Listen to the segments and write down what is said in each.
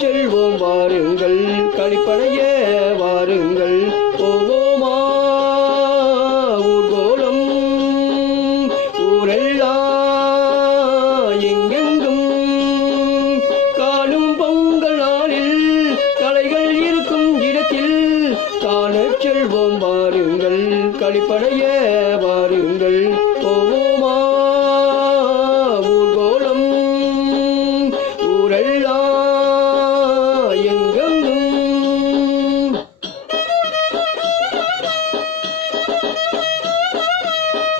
செல்வோம் வாருங்கள் களிப்படைய வாருங்கள் போவோமா ஊர்கோலம் ஊரெல்லாம் எங்கெங்கும் காணும் பொங்கல் நாளில் கலைகள் இருக்கும் இடத்தில் காணச் செல்வோம் வாருங்கள் களிப்படைய வாருங்கள் போவோமா ஊர்கோலம் ஊரெல்லாம் எங்கெங்கும்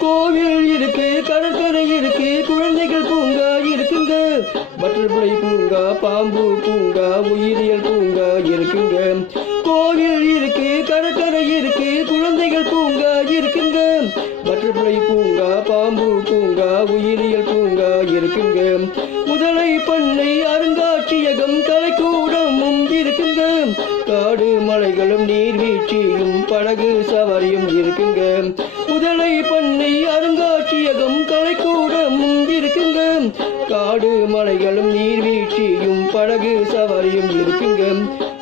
கோவில் இருக்கு கடற்கரை இருக்கு குழந்தைகள் பூங்கா இருக்குங்க பட்டர்ஃப்ளை பூங்கா பாம்பு பூங்கா உயிரியல் பூங்கா இருக்குங்க கோவில் இருக்கு கடற்கரை இருக்கு குழந்தைகள் பூங்கா இருக்குங்க பட்டர்ஃப்ளை பூங்கா பாம்பு பூங்கா உயிரியல் பூங்கா இருக்குங்க முதலை பண்ணை அருங்காட்சியகம் கலைக்கூடமும் இருக்குங்க காடு மலைகளும் நீர்வீழ்ச்சியும் படகு சவாரியும் இருக்குங்க முதலை பண்ணை அருங்காட்சியகம் கலைக்கூடமும் இருக்குங்க காடு மலைகளும் நீர்வீழ்ச்சியும் படகு சவாரியும் இருக்குங்க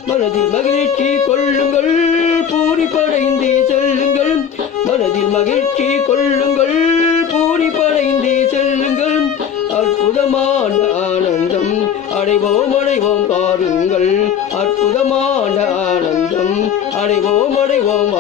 மனதில் மகிழ்ச்சி கொள்ளுங்கள் பூரி படைந்து செல்லுங்கள் மனதில் மகிழ்ச்சி கொள்ளுங்கள் பூரி படைந்து செல்லுங்கள் அற்புதமான ஆனந்தம் அடைவோம் அடைவோம் பாருங்கள் அற்புதமான ஆனந்தம் அடைவோம் அடைவோம்